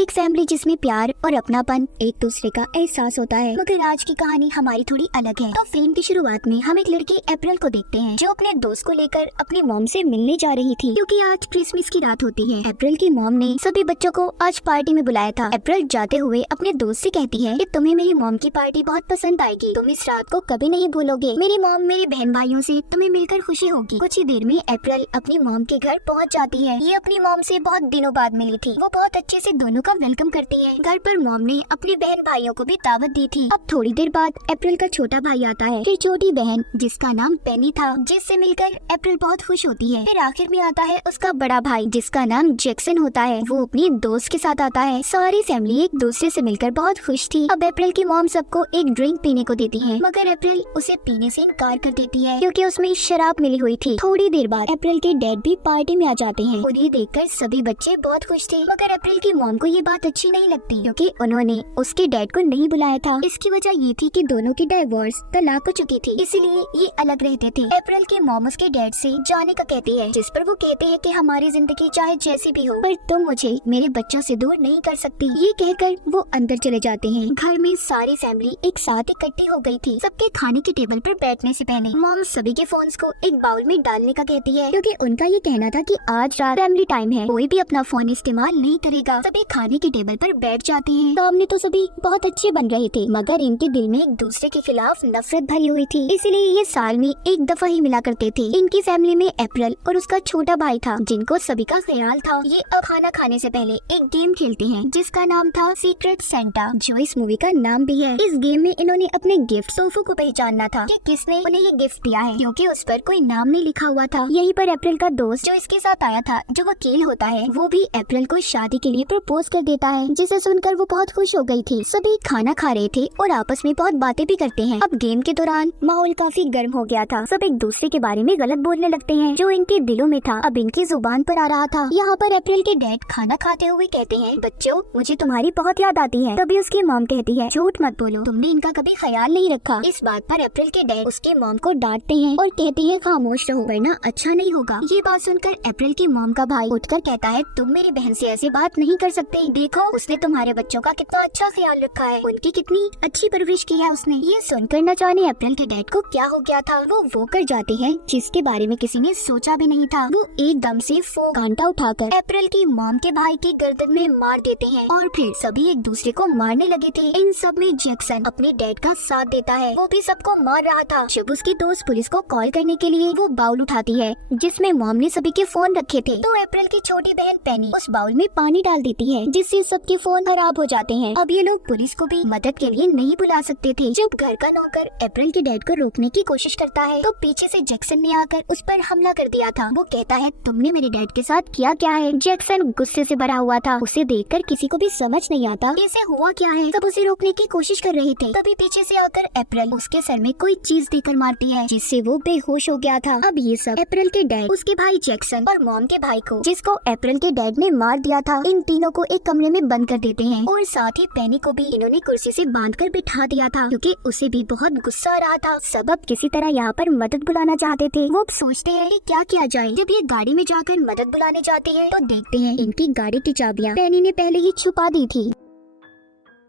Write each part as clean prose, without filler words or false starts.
एक फैमिली जिसमें प्यार और अपनापन एक दूसरे का एहसास होता है। मगर आज की कहानी हमारी थोड़ी अलग है। तो फिल्म की शुरुआत में हम एक लड़की अप्रैल को देखते हैं जो अपने दोस्त को लेकर अपनी मॉम से मिलने जा रही थी, क्योंकि आज क्रिसमस की रात होती है। अप्रैल की मॉम ने सभी बच्चों को आज पार्टी में बुलाया था। अप्रैल जाते हुए अपने दोस्त से कहती है कि तुम्हें मेरी मॉम की पार्टी बहुत पसंद आएगी, तुम इस रात को कभी नहीं भूलोगे। मेरी मॉम मेरे बहन भाइयों से तुम्हें मिलकर खुशी होगी। कुछ ही देर में अप्रैल अपनी मॉम के घर पहुंच जाती है। ये अपनी मॉम से बहुत दिनों बाद मिली थी। वो बहुत अच्छे से दोनों का वेलकम करती है। घर पर मॉम ने अपने बहन भाइयों को भी दावत दी थी। अब थोड़ी देर बाद अप्रैल का छोटा भाई आता है, फिर छोटी बहन जिसका नाम पेनी था, जिससे मिलकर अप्रैल बहुत खुश होती है। फिर आखिर में आता है उसका बड़ा भाई जिसका नाम जैक्सन होता है। वो अपनी दोस्त के साथ आता है। सारी फैमिली एक दूसरे से मिलकर बहुत खुश थी। अब अप्रैल की मॉम सबको एक ड्रिंक पीने को देती है, मगर अप्रैल उसे पीने से इनकार कर देती है क्योंकि उसमें शराब मिली हुई थी। थोड़ी देर बाद अप्रैल के डैड भी पार्टी में आ जाते हैं। उन्हें देखकर सभी बच्चे बहुत खुश थे, मगर अप्रैल की मॉम को ये बात अच्छी नहीं लगती क्योंकि उन्होंने उसके डैड को नहीं बुलाया था। इसकी वजह ये थी कि दोनों की डाइवोर्स तलाक हो चुकी थी, इसीलिए ये अलग रहते थे। अप्रैल की मॉम उसके डैड से जाने का कहती है, जिस पर वो कहते हैं कि हमारी जिंदगी चाहे जैसी भी हो, पर तुम मुझे मेरे बच्चों से दूर नहीं कर सकती। ये कहकर वो अंदर चले जाते हैं। घर में सारी फैमिली एक साथ इकट्ठी हो गई थी। सबके खाने के टेबल पर बैठने से पहले मॉम सभी के फोन्स को एक बाउल में डालने का कहती है, क्योंकि उनका ये कहना था कि आज रात फैमिली टाइम है, कोई भी अपना फोन इस्तेमाल नहीं करेगा। सभी खाने के टेबल पर बैठ जाते हैं। सामने तो सभी बहुत अच्छे बन रहे थे, मगर इनके दिल में एक दूसरे के खिलाफ नफरत भरी हुई थी, इसलिए ये साल में एक दफा ही मिला करते थे। इनकी फैमिली में अप्रैल और उसका छोटा भाई था, जिनको सभी का ख्याल था। ये अब खाना खाने से पहले एक गेम खेलते हैं जिसका नाम था सीक्रेट सेंटा, जो इस मूवी का नाम भी है। इस गेम में इन्होंने अपने गिफ्ट सोफो को पहचानना था कि किसने उन्हें ये गिफ्ट दिया है, क्योंकि उस पर कोई नाम नहीं लिखा हुआ था। यहीं पर अप्रैल का दोस्त जो इसके साथ आया था, जो वकील होता है, वो भी अप्रैल को शादी के लिए प्रपोज कर देता है, जिसे सुनकर वो बहुत खुश हो गई थी। सभी खाना खा रहे थे और आपस में बहुत बातें भी करते हैं। अब गेम के दौरान माहौल काफी गर्म हो गया था। सब एक दूसरे के बारे में गलत बोलने लगते हैं, जो इनके दिलों में था अब इनकी जुबान पर आ रहा था। यहाँ पर अप्रैल के डैड खाना खाते हुए कहते हैं, बच्चों मुझे तुम्हारी बहुत याद आती है। तभी उसकी मॉम कहती है, झूठ मत बोलो, तुमने इनका कभी ख्याल नहीं रखा। इस बात पर अप्रैल के डैड उसके मॉम को डांटते हैं और कहते हैं, खामोश रहो वरना अच्छा नहीं होगा। ये बात सुनकर अप्रैल की मॉम का भाई उठकर कहता है, तुम मेरी बहन से ऐसी बात नहीं कर सकते। देखो उसने तुम्हारे बच्चों का कितना अच्छा ख्याल रखा है, उनकी कितनी अच्छी परवरिश की है उसने। ये सुनकर न जाने अप्रैल के डैड को क्या हो गया था। वो कर जाते हैं जिसके बारे में किसी ने सोचा भी नहीं था। वो एकदम से कांटा उठाकर अप्रैल की मॉम के भाई की गर्दन में मार देते हैं और फिर सभी एक दूसरे को मारने लगे थे। इन सब में जैक्सन अपने डैड का साथ देता है, वो भी सबको मार रहा था। जब उसकी दोस्त पुलिस को कॉल करने के लिए वो बाउल उठाती है जिसमें मॉम ने सभी के फोन रखे थे, तो अप्रैल की छोटी बहन पेनी उस बाउल में पानी डाल देती है, जिससे सबके फोन खराब हो जाते हैं। अब ये लोग पुलिस को भी मदद के लिए नहीं बुला सकते थे। जब घर का नौकर अप्रैल के डैड को रोकने की कोशिश करता है, तो पीछे से जैक्सन ने आकर उस पर हमला कर दिया था। वो कहता है, तुमने मेरे डैड के साथ किया क्या है। जैक्सन गुस्से से भरा हुआ था। उसे देखकर किसी को भी समझ नहीं आता इसे हुआ क्या है। सब उसे रोकने की कोशिश कर रहे थे, तभी पीछे से आकर अप्रैल उसके सर में कोई चीज देकर मारती है, जिससे वो बेहोश हो गया था। अब ये सब अप्रैल के डैड, उसके भाई जैक्सन और मॉम के भाई को, जिसको अप्रैल के डैड ने मार दिया था, इन तीनों को एक कमरे में बंद कर देते हैं और साथ ही पेनी को भी इन्होंने कुर्सी से बांधकर बिठा दिया था, क्योंकि उसे भी बहुत गुस्सा आ रहा था। सब अब किसी तरह यहाँ पर मदद बुलाना चाहते थे। वो सोचते हैं कि क्या किया जाए। जब ये गाड़ी में जाकर मदद बुलाने जाते हैं, तो देखते हैं इनकी गाड़ी की चाबियाँ पेनी ने पहले ही छुपा दी थी।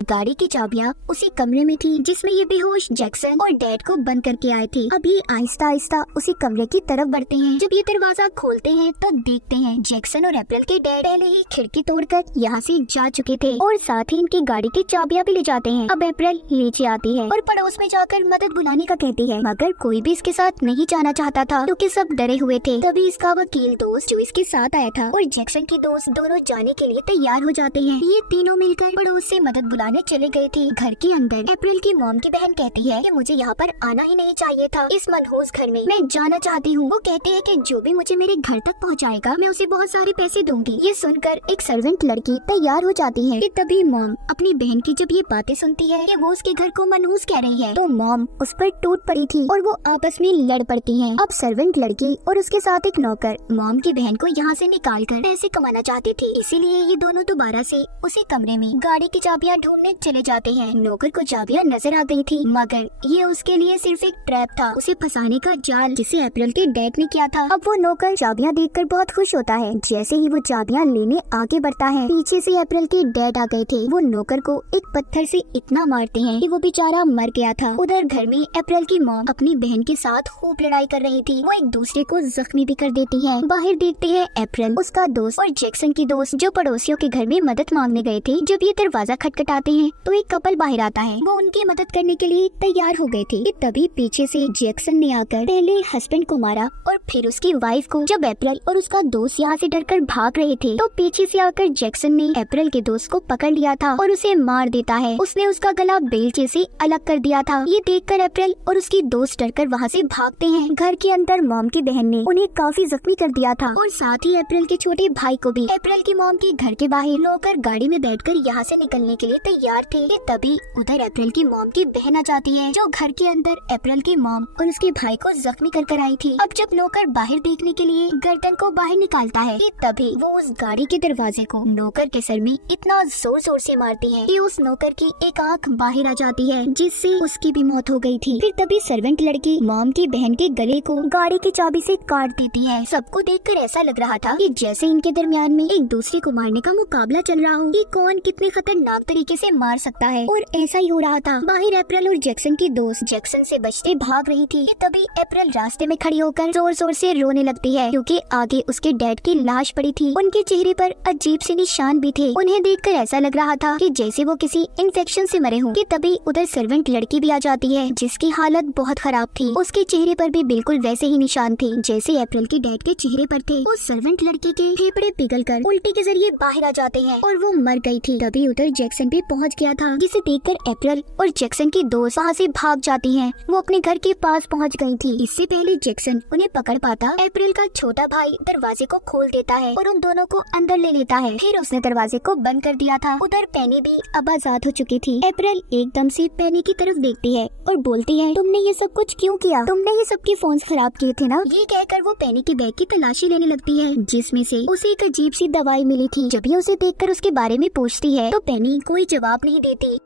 गाड़ी की चाबियाँ उसी कमरे में थी जिसमें ये बेहोश जैक्सन और डैड को बंद करके आए थे। अब ये आहिस्ता आहिस्ता उसी कमरे की तरफ बढ़ते हैं। जब ये दरवाजा खोलते हैं तो देखते हैं जैक्सन और अप्रैल के डैड पहले ही खिड़की तोड़कर यहाँ से जा चुके थे और साथ ही इनकी गाड़ी की चाबियाँ भी ले जाते हैं। अब अप्रैल नीचे आती है और पड़ोस में जाकर मदद बुलाने का कहती है, मगर कोई भी इसके साथ नहीं जाना चाहता था क्योंकि सब डरे हुए थे। तभी इसका वकील दोस्त जो इसके साथ आया था और जैक्सन की दोस्त दोनों जाने के लिए तैयार हो जाते हैं। ये तीनों मिलकर पड़ोस से मदद बुलाने चले गए थे। घर के अंदर अप्रैल की मॉम की बहन कहती है कि मुझे यहाँ पर आना ही नहीं चाहिए था, इस मनहूस घर में मैं जाना चाहती हूँ। वो कहते हैं कि जो भी मुझे मेरे घर तक पहुँचाएगा मैं उसे बहुत सारे पैसे दूंगी। ये सुनकर एक सर्वेंट लड़की तैयार हो जाती है कि तभी मॉम अपनी बहन की जब ये बातें सुनती है कि वो उसके घर को मनहूस कह रही है, तो मॉम उस पर टूट पड़ी थी और वो आपस में लड़ पड़ती है। अब सर्वेंट लड़की और उसके साथ एक नौकर मॉम की बहन को यहाँ से निकाल कर पैसे कमाना चाहते थे, इसीलिए ये दोनों दोबारा से उसी कमरे में गाड़ी की चाबियाँ ढूंढ घूमने चले जाते हैं। नौकर को चाबियां नजर आ गई थी, मगर ये उसके लिए सिर्फ एक ट्रैप था, उसे फंसाने का जाल जिसे अप्रैल के डैड ने किया था। अब वो नौकर चाबियां देखकर बहुत खुश होता है। जैसे ही वो चाबियां लेने आगे बढ़ता है, पीछे से अप्रैल के डैड आ गए थे। वो नौकर को एक पत्थर से इतना मारते हैं कि वो बेचारा मर गया था। उधर घर में अप्रैल की मॉम अपनी बहन के साथ खूब लड़ाई कर रही थी। वो एक दूसरे को जख्मी भी कर देती है। बाहर देखते हैं अप्रैल, उसका दोस्त और जैक्सन की दोस्त जो पड़ोसियों के घर में मदद मांगने गए थे। जब ये दरवाजा खटखटाते हैं तो एक कपल बाहर आता है। वो उनकी मदद करने के लिए तैयार हो गए थे कि तभी पीछे से जैक्सन ने आकर पहले हस्बैंड को मारा और फिर उसकी वाइफ को। जब अप्रैल और उसका दोस्त यहाँ से डरकर भाग रहे थे तो पीछे से आकर जैक्सन ने अप्रैल के दोस्त को पकड़ लिया था और उसे मार देता है। उसने उसका गला बेलचे से अलग कर दिया था। ये देखकर अप्रैल और उसकी दोस्त डरकर वहाँ से भागते हैं। घर के अंदर मॉम की बहन ने उन्हें काफी जख्मी कर दिया था और साथ ही अप्रैल के छोटे भाई को भी। अप्रैल की मॉम के घर के बाहर नौकर गाड़ी में बैठकर यहाँ से निकलने के लिए तैयार थे कि तभी उधर अप्रैल की मॉम की बहन आ जाती है, जो घर के अंदर अप्रैल की मॉम और उसके भाई को जख्मी कर आई थी। अब जब नौकर बाहर देखने के लिए गर्दन को बाहर निकालता है कि तभी वो उस गाड़ी के दरवाजे को नौकर के सर में इतना जोर जोर से मारती है कि उस नौकर की एक आंख बाहर आ जाती है, जिससे उसकी भी मौत हो गई थी। फिर तभी सर्वेंट लड़की मॉम की बहन के गले को गाड़ी की चाबी से काट देती है। सबको देखकर ऐसा लग रहा था कि जैसे इनके दरमियान में एक दूसरे को मारने का मुकाबला चल रहा हो कि कौन कितने खतरनाक तरीके से मार सकता है। और ऐसा ही हो रहा था। बाहर अप्रैल और जैक्सन की दोस्त जैक्सन से बचते भाग रही थी कि तभी अप्रैल रास्ते में खड़ी होकर जोर जोर से रोने लगती है, क्योंकि आगे उसके डैड की लाश पड़ी थी। उनके चेहरे पर अजीब से निशान भी थे। उन्हें देखकर ऐसा लग रहा था कि जैसे वो किसी इन्फेक्शन से मरे हों। कि तभी उधर सर्वेंट लड़की भी आ जाती है, जिसकी हालत बहुत खराब थी। उसके चेहरे पर भी बिल्कुल वैसे ही निशान थे जैसे अप्रैल के डैड के चेहरे पर थे। उस सर्वेंट लड़की के फेफड़े पिघलकर उल्टी के जरिए बाहर आ जाते हैं और वो मर गई थी। तभी उधर जैक्सन भी पहुंच गया था, जिसे देखकर अप्रैल और जैक्सन की दोस्त वहाँ से भाग जाती हैं। वो अपने घर के पास पहुँच गई थी। इससे पहले जैक्सन उन्हें पकड़ पाता, अप्रैल का छोटा भाई दरवाजे को खोल देता है और उन दोनों को अंदर ले लेता है। फिर उसने दरवाजे को बंद कर दिया था। उधर पेनी भी अब आजाद हो चुकी थी। अप्रैल एकदम से पेनी की तरफ देखती है और बोलती है, तुमने ये सब कुछ क्यों किया? तुमने ये सबके फोन खराब किए थे ना? ये कहकर वो पेनी की बैग की तलाशी लेने लगती है, जिसमें से उसे एक अजीब सी दवाई मिली थी। जब ये उसे देखकर उसके बारे में पूछती है तो पेनी कोई जवाब नहीं देती।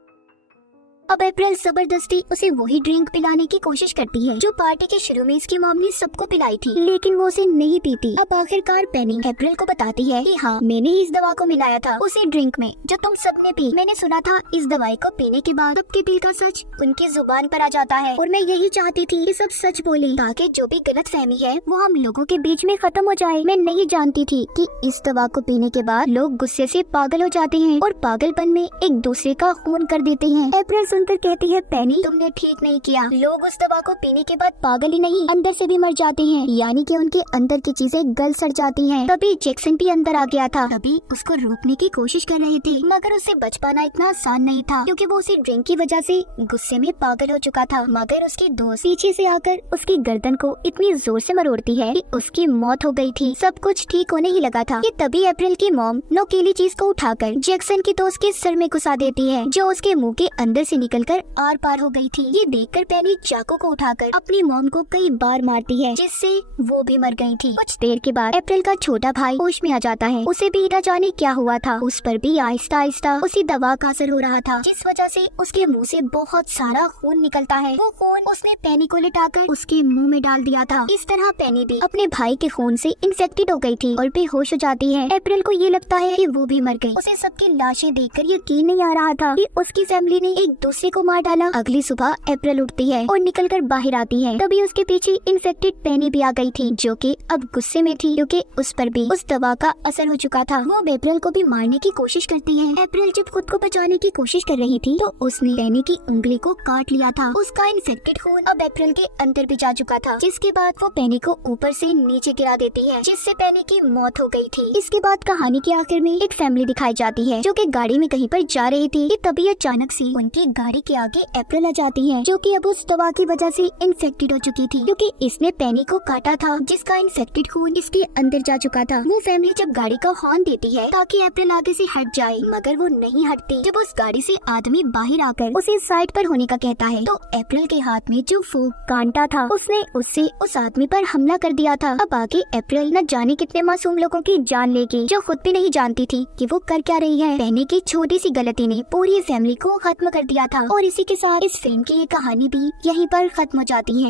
अब अप्रैल जबरदस्ती उसे वही ड्रिंक पिलाने की कोशिश करती है जो पार्टी के शुरू में इसकी मॉम ने सबको पिलाई थी, लेकिन वो उसे नहीं पीती। अब आखिरकार पेनी अप्रैल को बताती है कि हाँ, मैंने ही इस दवा को मिलाया था उसी ड्रिंक में जो तुम सबने पी। मैंने सुना था इस दवाई को पीने के बाद सबके दिल का सच उनकी जुबान पर आ जाता है, और मैं यही चाहती थी कि सब सच बोले ताकि जो भी गलत फहमी है वो हम लोगों के बीच में खत्म हो जाए। मैं नहीं जानती थी कि इस दवा को पीने के बाद लोग गुस्से से पागल हो जाते हैं और पागलपन में एक दूसरे का खून कर देते हैं। अप्रैल सुनकर कहती है, पेनी तुमने ठीक नहीं किया। लोग उस दवा को पीने के बाद पागल ही नहीं अंदर से भी मर जाते हैं, यानी कि उनके अंदर की चीजें गल सड़ जाती हैं। तभी जैक्सन भी अंदर आ गया था। तभी उसको रोकने की कोशिश कर रहे थे, मगर उससे बच पाना इतना आसान नहीं था, क्योंकि वो उसी ड्रिंक की वजह से गुस्से में पागल हो चुका था। मगर उसकी दोस्त पीछे से आकर उसकी गर्दन को इतनी जोर से मरोड़ती है कि उसकी मौत हो गई थी। सब कुछ ठीक होने ही लगा था कि तभी अप्रैल की मॉम नोकीली चीज को उठाकर जैक्सन की दोस्त के सर में घुसा देती है, जो उसके मुंह के अंदर से निकलकर आर पार हो गई थी। ये देखकर पेनी चाकू को उठाकर अपनी मॉम को कई बार मारती है, जिससे वो भी मर गई थी। कुछ देर के बाद अप्रैल का छोटा भाई होश में आ जाता है। उसे भी न जाने क्या हुआ था, उस पर भी आहिस्ता आहिस्ता उसी दवा का असर हो रहा था, जिस वजह से उसके मुंह से बहुत सारा खून निकलता है। वो खून उसने पेनी को लिटाकर उसके मुंह में डाल दिया था। इस तरह पेनी भी अपने भाई के खून से इन्फेक्टेड हो गई थी और बेहोश हो जाती है। अप्रैल को ये लगता है कि वो भी मर गई। उसे सबकी लाशें देखकर यकीन नहीं आ रहा था कि उसकी फैमिली ने एक दूसरे को मार डाला। अगली सुबह अप्रैल उठती है और निकलकर बाहर आती है। तभी उसके पीछे इन्फेक्टेड पेनी भी आ गई थी, जो कि अब गुस्से में थी क्योंकि उस पर भी उस दवा का असर हो चुका था। वो अप्रैल को भी मारने की कोशिश करती है। अप्रैल जब खुद को बचाने की कोशिश कर रही थी तो उसने पेनी की उंगली को काट लिया था। उसका इन्फेक्टेड खून अब अप्रैल के अंदर भी जा चुका था, जिसके बाद वो पेनी को ऊपर से नीचे गिरा देती है, जिससे पेनी की मौत हो गई थी। इसके बाद कहानी के आखिर में एक फैमिली दिखाई जाती है जो कि गाड़ी में कहीं पर जा रही थी कि तभी अचानक से उनकी गाड़ी के आगे अप्रैल आ जाती है, जो कि अब उस दवा की वजह से इन्फेक्टेड हो चुकी थी, क्योंकि इसने पेनी को काटा था, जिसका इन्फेक्टेड खून इसके अंदर जा चुका था। वो फैमिली जब गाड़ी का हॉर्न देती है ताकि अप्रैल आगे से हट जाए, मगर वो नहीं हटती। जब उस गाड़ी से आदमी बाहर आकर उसे साइड पर होने का कहता है, तो अप्रैल के हाथ में जो फोक कांटा था उसने उससे उस आदमी पर हमला कर दिया था। अब आगे अप्रैल न जाने कितने मासूम लोगों की जान लेगी, जो खुद भी नहीं जानती थी कि वो कर क्या रही है। पेनी की छोटी सी गलती ने पूरी फैमिली को खत्म कर दिया था। और इसी के साथ इस फिल्म की ये कहानी भी यहीं पर खत्म हो जाती है।